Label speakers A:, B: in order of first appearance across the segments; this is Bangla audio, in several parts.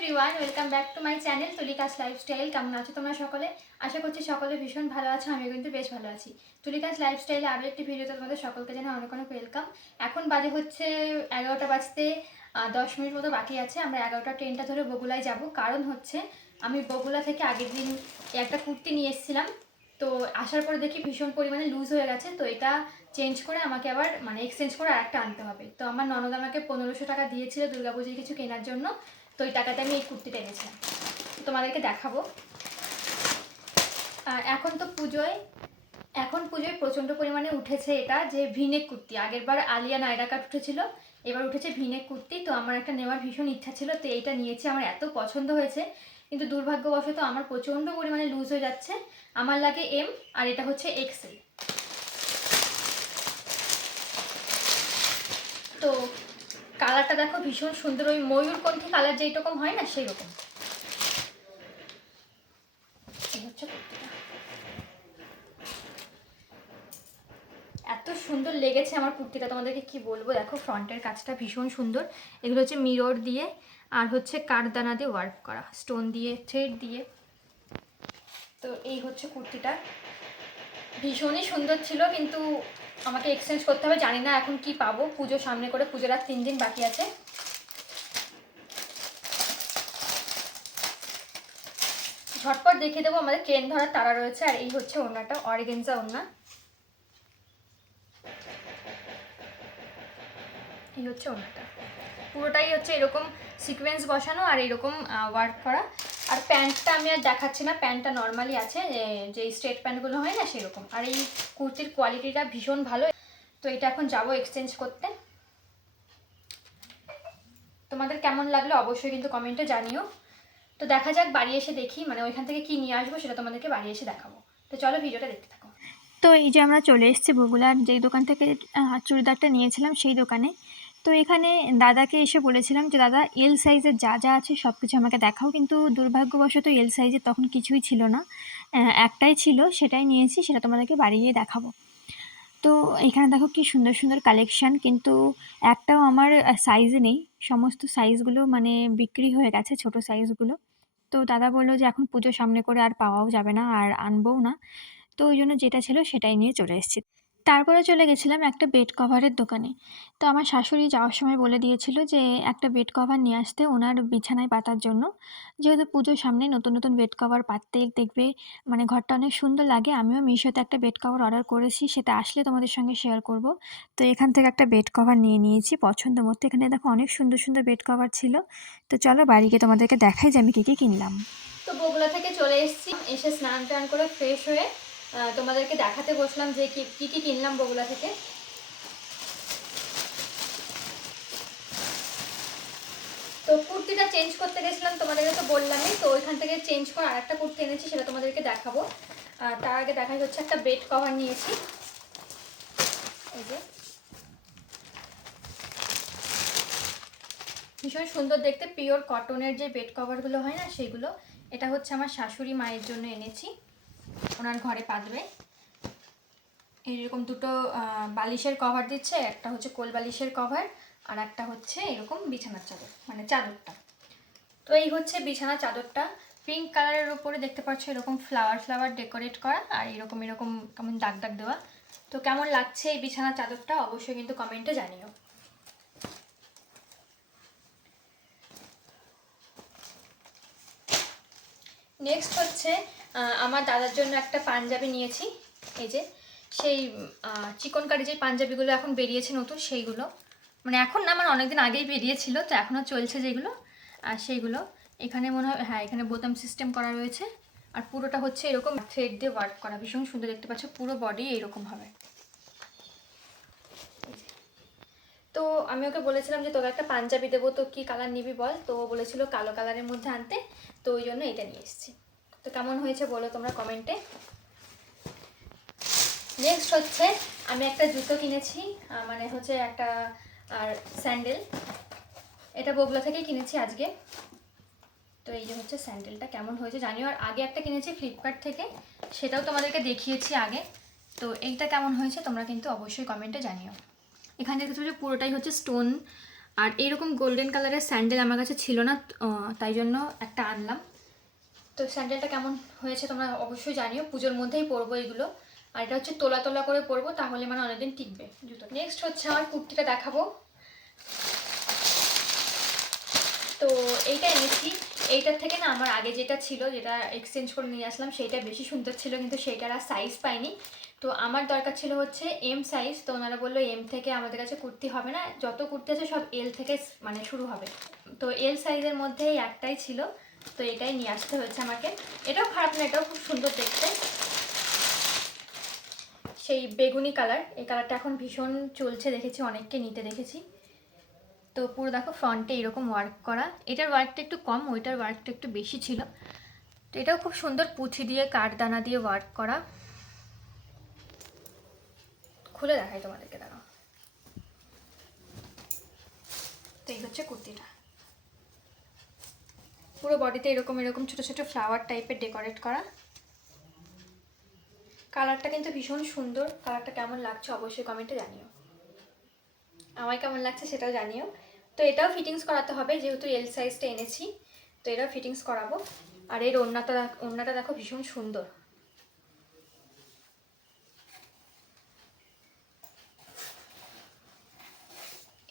A: Everyone welcome back to my channel Tulika's lifestyle কেমন আছো তোমরা সকলে? আশা করছি সকলে ভীষণ ভালো আছো, আমিও কিন্তু বেশ ভালো আছি। তুলিকাস লাইফস্টাইলে আরও একটি ভিডিওতে তোমাদের সকলকে জানাই অনেক অনেক ওয়েলকাম এখন বাজে হচ্ছে এগারোটা বাজতে দশ মিনিট মতো বাকি আছে। আমরা এগারোটা ট্রেনটা ধরে বগুলায় যাব। কারণ হচ্ছে, আমি বগুলা থেকে আগের দিন একটা কুর্তি নিয়ে এসেছিলাম। তো আসার পরে দেখি ভীষণ পরিমাণে লুজ হয়ে গেছে। তো এটা চেঞ্জ করে আমাকে আবার মানে এক্সচেঞ্জ করে আরেকটা আনতে হবে। তো আমার ননদ আমাকে পনেরোশো টাকা দিয়েছিল দুর্গাপুজোয় কিছু কেনার জন্য। তো ওই টাকাতে আমি এই কুর্তিটা এনেছিলাম তোমাদেরকে দেখাবো। এখন তো পুজোয়, এখন পুজোয় প্রচণ্ড পরিমাণে উঠেছে এটা যে ভিনেক কুর্তি। আগের বার আলিয়া নায়রা কাট উঠেছিল, এবার উঠেছে ভিনেক কুর্তি। তো আমার একটা নেওয়ার ভীষণ ইচ্ছা ছিল, তো এইটা নিয়েছি। আমার এত পছন্দ হয়েছে, কিন্তু দুর্ভাগ্যবশত আমার প্রচণ্ড পরিমাণে লুজ হয়ে যাচ্ছে। আমার লাগে এম আর এটা হচ্ছে এক্সেল তো কালারটা দেখো ভীষণ সুন্দর, ওই ময়ূরকণ্ঠী কালার যেই রকম হয় না সেই রকম। এত সুন্দর লেগেছে আমার কুর্তিটা, তোমাদেরকে কি বলব? দেখো, ফ্রন্টের কাজটা ভীষণ সুন্দর। এগুলো হচ্ছে মিরর দিয়ে, আর হচ্ছে কারদানা দিয়ে ওয়ার্ক করা স্টোন দিয়ে থ্রেড দিয়ে। তো এই হচ্ছে কুর্তিটা। ভীষণই সুন্দর ছিল, কিন্তু আমাকে এক্সচেঞ্জ করতে হবে, জানি না এখন কি পাবো। পুজো সামনে করে পুজোর আর তিন দিন বাকি আছে। ঝটপট দেখিয়ে দেবো, আমাদের ট্রেন ধরার তারা রয়েছে, আর এই হচ্ছে ওড়নাটা অরিগেন্সা ওড়না। এই হচ্ছে ওড়নাটা। পুরোটাই হচ্ছে এরকম সিকোয়েন্স বসানো আর এরকম ওয়ার্ক করা। আর প্যান্টটা আমি আর দেখাচ্ছি না, প্যান্টটা নর্মালি আছে যে- স্ট্রেট প্যান্টগুলো হয় না সেরকম। আর এই কুর্তির কোয়ালিটিটা ভীষণ ভালো। তো এটা এখন যাব এক্সচেঞ্জ করতে। তোমাদের কেমন লাগল অবশ্যই কিন্তু কমেন্টে জানিও। তো দেখা যাক, বাড়ি এসে দেখি মানে ওইখান থেকে কি নিয়ে আসব সেটা তোমাদেরকে বাড়ি এসে দেখাবো। তো চলো ভিডিওটা দেখতে থাকো।
B: তো এই যে আমরা চলে এসেছি বগুলার যেই দোকান থেকে চুড়িদারটা নিয়েছিলাম সেই দোকানে। তো এখানে দাদাকে এসে বলেছিলাম যে, দাদা এল সাইজের যা যা আছে সব কিছু আমাকে দেখাও। কিন্তু দুর্ভাগ্যবশত এল সাইজের তখন কিছুই ছিল না। একটাই ছিল, সেটাই নিয়েছি, সেটা তোমাদেরকে বাড়ি গিয়ে দেখাবো। তো এখানে দেখো কি সুন্দর সুন্দর কালেকশান কিন্তু একটাও আমার সাইজে নেই। সমস্ত সাইজগুলো মানে বিক্রি হয়ে গেছে, ছোট সাইজগুলো তো দাদা বলল যে, এখন পুজো সামনে করে আর পাওয়াও যাবে না, আর আনবও না। তো ওই জন্য যেটা ছিল সেটাই নিয়ে চলে এসেছি। তারপরে চলে গেছিলাম একটা বেড কভারের দোকানে। তো আমার শাশুড়ি যাওয়ার সময় বলে দিয়েছিল যে, একটা বেড কভার নিয়ে আসতে ওনার বিছানায় পাতার জন্য। যেহেতু পুজোর সামনে নতুন নতুন বেড কভার পাততে দেখবে মানে ঘরটা অনেক সুন্দর লাগে। আমিও মিশোতে একটা বেড কভার অর্ডার করেছি, সেটা আসলে তোমাদের সঙ্গে শেয়ার করব। তো এখান থেকে একটা বেড কভার নিয়ে নিয়েছি, পছন্দ মতো। এখানে দেখো অনেক সুন্দর সুন্দর বেড কভার ছিল। তো চলো বাড়ি গিয়ে তোমাদেরকে দেখাই যে আমি কী কী কিনলাম।
A: তো বগুলা থেকে চলে এসেছি, এসে স্নান টান করে ফ্রেশ হয়ে তোমাদেরকে দেখাতে বসলাম যে কি কি কিনলাম বগুলা থেকে। তো কুর্তিটা চেঞ্জ করতে গেছিলাম তোমাদেরকে তো বললামই, তো ওইখান থেকে চেঞ্জ করে আরেকটা কুর্তি এনেছি, সেটা তোমাদেরকে দেখাবো। তার আগে দেখাই হচ্ছে একটা বেড কভার নিয়েছি। এই যে। ভীষণ সুন্দর দেখতে পিওর কটনের যে বেড কভারগুলো হয় না, সেগুলো, এটা হচ্ছে আমার শাশুড়ি মায়ের জন্য এনেছি। ওনার ঘরে পাতবে। এইরকম দুটো বালিশের কভার দিচ্ছে, একটা হচ্ছে কোল বালিশের কভার আর একটা হচ্ছে এরকম বিছানার চাদর মানে চাদরটা। তো এই হচ্ছে বিছানা চাদরটা। পিঙ্ক কালারের উপরে দেখতে পাচ্ছ এরকম ফ্লাওয়ার ফ্লাওয়ার ডেকোরেট করা, আর এরকম এরকম কেমন দাগ দাগ দেওয়া। তো কেমন লাগছে এই বিছানা চাদরটা অবশ্যই কিন্তু কমেন্টে জানিও। নেক্সট হচ্ছে আমার দাদার জন্য একটা পাঞ্জাবি নিয়েছি, এই যে। সেই চিকন কারি যে পাঞ্জাবিগুলো এখন বেরিয়েছে নতুন, সেইগুলো। মানে এখন না মানে অনেকদিন আগেই বেরিয়েছিল, তো এখনও চলছে যেগুলো, আর সেইগুলো। এখানে মনে হয় হ্যাঁ এখানে বোতাম সিস্টেম করা রয়েছে, আর পুরোটা হচ্ছে এরকম থ্রেড দিয়ে ওয়ার্ক করা। ভীষণ সুন্দর, দেখতে পাচ্ছ, পুরো বডি এইরকম হবে। তো আমি ওকে বলেছিলাম যে, তোকে একটা পাঞ্জাবি দেবো, তো কি কালার নিবি বল? তো বলেছিল কালো কালারের মধ্যে আনতে, তো ওই জন্য এটা নিয়ে এসেছি। তো কেমন হয়েছে বলো তোমরা কমেন্টে নেক্সট হচ্ছে, আমি একটা জুতো কিনেছি মানে হচ্ছে একটা, আর স্যান্ডেল এটা বগুলা থেকেই কিনেছি আজকে। তো এই যে হচ্ছে স্যান্ডেলটা কেমন হয়েছে জানিও। আর আগে একটা কিনেছি ফ্লিপকার্ট থেকে, সেটাও তোমাদেরকে দেখিয়েছি আগে। তো এইটা কেমন হয়েছে তোমরা কিন্তু অবশ্যই কমেন্টে জানিও। এখানে দেখতে পাচ্ছ পুরোটাই হচ্ছে স্টোন আর এইরকম গোল্ডেন কালারের স্যান্ডেল আমার কাছে ছিল না তাই জন্য একটা আনলাম। তো স্যান্ডেলটা কেমন হয়েছে তোমরা অবশ্যই জানিও। পুজোর মধ্যেই পরবো এগুলো। আর এটা হচ্ছে তোলা তোলা করে পরবো, তাহলে মানে অনেকদিন টিকবে জুতো। নেক্সট হচ্ছে আমার কুর্তিটা দেখাবো। তো এইটা এনেছি। এইটার থেকে না আমার আগে যেটা ছিল, যেটা এক্সচেঞ্জ করে নিয়ে আসলাম, সেইটা বেশি সুন্দর ছিল, কিন্তু সেইটার আর সাইজ পাইনি। তো আমার দরকার ছিল হচ্ছে এম সাইজ তো ওনারা বলল এম থেকে আমাদের কাছে কুর্তি হবে না। যত কুর্তি আছে সব এল থেকে মানে শুরু হবে। তো এল সাইজের মধ্যে একটাই ছিল। তো এটাই নিয়ে আসতে হয়েছে আমাকে। এটাও খারাপ না, এটাও খুব সুন্দর দেখতে। সেই বেগুনি কালার, এই কালারটা এখন ভীষণ চলছে, দেখেছি, অনেককে নিতে দেখেছি। তো পুরো দেখো ফ্রন্টে এরকম ওয়ার্ক করা। এটার ওয়ার্কটা একটু কম, ওইটার ওয়ার্কটা একটু বেশি ছিল। তো এটাও খুব সুন্দর পুঁথি দিয়ে, কাঠদানা দিয়ে ওয়ার্ক করা। খুলে দেখাই তোমাদেরকে, দাঁড়াও। তো এই হচ্ছে কুর্তিটা। পুরো বডিতে এরকম এরকম ছোট ছোট ফ্লাওয়ার টাইপের ডেকোরেট করা। কালারটা কিন্তু ভীষণ সুন্দর। কালারটা কেমন লাগছে অবশ্যই কমেন্টে জানিও। আমার কেমন লাগছে সেটাও জানিও। তো এটাও ফিটিংস করাতে হবে, যেহেতু এল সাইজটা এনেছি, তো এটাও ফিটিংস করাবো। আর এর ওড়নাটা ওড়নাটা দেখো ভীষণ সুন্দর।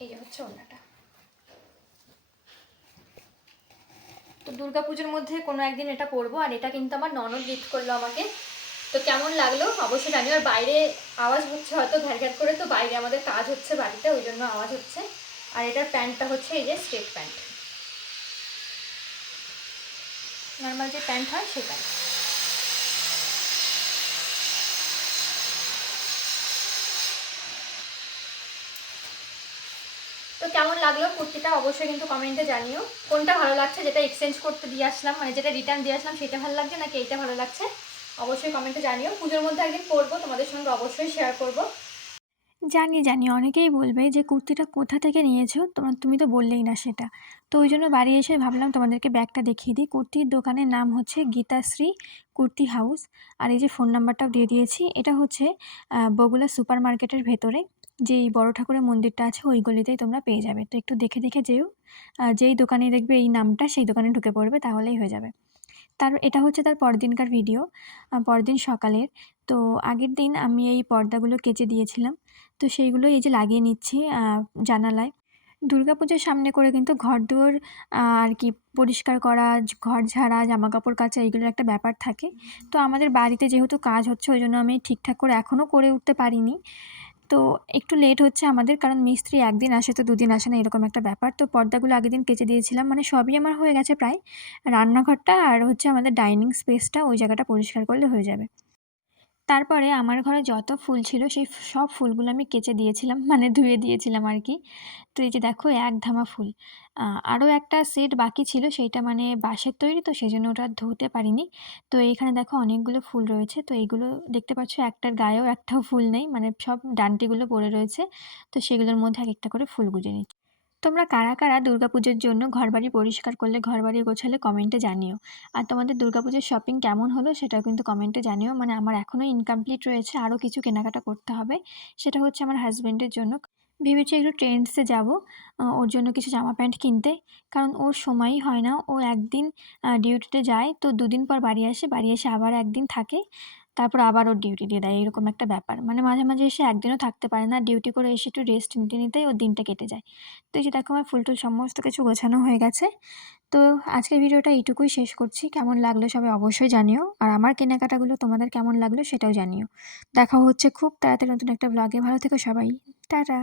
A: এই হচ্ছে ওড়নাটা। তো দুর্গাপুজোর মধ্যে কোনো একদিন এটা করব, আর এটা কিন্তু আমার ননদ গিফট করল আমাকে। তো কেমন লাগল? অবশ্যই জানি আর বাইরে আওয়াজ হচ্ছে হয়তো ঘ্যার ঘ্যার করে, তো বাইরে আমাদের কাজ হচ্ছে বাড়িতে, ওই জন্য আওয়াজ হচ্ছে। আর এটার প্যান্টটা হচ্ছে এই যে স্ট্রেট প্যান্ট। নর্মাল যে প্যান্ট হয়, সেই প্যান্ট। তো কেমন লাগল কুর্তিটা অবশ্যই কিন্তু কমেন্টে জানিও। কোনটা ভালো লাগছে যেটা এক্সচেঞ্জ করতে দিয়ে আসলাম মানে যেটা রিটার্ন দিয়ে আসলাম সেটা ভালো লাগছে নাকি এইটা ভালো লাগছে? অবশ্যই কমেন্টে জানিও। পুজোর মধ্যে একদিন করব তোমাদের সঙ্গে অবশ্যই শেয়ার করব।
B: জানি জানি অনেকেই বলবে যে কুর্তিটা কোথা থেকে নিয়েছো? তোমার তুমি তো বললেই না সেটা। তো ওই জন্য বাড়ি এসে ভাবলাম তোমাদেরকে ব্যাগটা দেখিয়ে দিই। কুর্তির দোকানের নাম হচ্ছে গীতাশ্রী কুর্তি হাউস। আর এই যে ফোন নাম্বারটাও দিয়ে দিয়েছি, এটা হচ্ছে বগুলা সুপার মার্কেটের ভেতরে। যেই বড় ঠাকুরের মন্দিরটা আছে, ওই গলিতেই তোমরা পেয়ে যাবে। তো একটু দেখে দেখে যেও যেই দোকানে দেখবে এই নামটা, সেই দোকানে ঢুকে পড়বে, তাহলেই হয়ে যাবে। তার, এটা হচ্ছে তার পরদিনকার ভিডিও পরদিন সকালের। তো আগের দিন আমি এই পর্দাগুলো কেচে দিয়েছিলাম। তো সেইগুলো এই যে লাগিয়ে নিচ্ছি জানালায়। দুর্গাপুজোর সামনে করে কিন্তু ঘর দুয়ার আর কি পরিষ্কার করা ঘর ঝাড়া জামা কাপড় কাচা, এইগুলোর একটা ব্যাপার থাকে। তো আমাদের বাড়িতে যেহেতু কাজ হচ্ছে, ওই জন্য আমি ঠিকঠাক করে এখনও করে উঠতে পারিনি। তো একটু লেট হচ্ছে আমাদের, কারণ মিস্ত্রি একদিন আসে তো দুদিন আসে না, এরকম একটা ব্যাপার। তো পর্দাগুলো আগের দিন কেচে দিয়েছিলাম মানে সবই আমার হয়ে গেছে প্রায়। রান্নাঘরটা আর হচ্ছে আমাদের ডাইনিং স্পেসটা ওই জায়গাটা পরিষ্কার করলে হয়ে যাবে। তারপরে আমার ঘরে যত ফুল ছিল, সেই সব ফুলগুলো আমি কেচে দিয়েছিলাম মানে ধুয়ে দিয়েছিলাম আর কি। তো এই যে দেখো, এক ধামা ফুল। আরও একটা সেট বাকি ছিল, সেইটা মানে বাঁশের তৈরি, তো সেই জন্য ওটা ধুতে পারিনি। তো এইখানে দেখো অনেকগুলো ফুল রয়েছে, তো এইগুলো দেখতে পাচ্ছ একটার গায়েও একটাও ফুল নেই মানে সব ডান্টিগুলো পড়ে রয়েছে। তো সেগুলোর মধ্যে এক একটা করে ফুল গুজে নিচ্ছি। তোমরা কারা কারা দুর্গাপুজোর জন্য ঘরবাড়ি পরিষ্কার করলে ঘরবাড়ি গোছালে কমেন্টে জানিও। আর তোমাদের দুর্গাপুজোর শপিং কেমন হলো সেটাও কিন্তু কমেন্টে জানিও। মানে আমার এখনও ইনকমপ্লিট রয়েছে আরও কিছু কেনাকাটা করতে হবে, সেটা হচ্ছে আমার হাজব্যান্ডের জন্য। ভেবেছি একটু ট্রেন্ডসে যাব। ওর জন্য কিছু জামা প্যান্ট কিনতে। কারণ ওর সময়ই হয় না। ও একদিন ডিউটিতে যায়, তো দুদিন পর বাড়ি আসে। বাড়ি এসে আবার একদিন থাকে। তারপর আবার ওর ডিউটি দিয়ে দেয়। এরকম একটা ব্যাপার। মানে মাঝে মাঝে এসে একদিনও থাকতে পারে না। ডিউটি করে এসে একটু রেস্ট নিতে নিতেই ওর দিনটা কেটে যায়। তো এই যে দেখো আমার ফুল টুল সমস্ত কিছু গোছানো হয়ে গেছে। তো আজকের ভিডিওটা এইটুকুই শেষ করছি। কেমন লাগল সবাই অবশ্যই জানিও। আর আমার কেনাকাটাগুলো তোমাদের কেমন লাগল সেটাও জানিও। দেখা হচ্ছে খুব তাড়াতাড়ি নতুন একটা ব্লগে ভালো থেকো সবাই। টাটা!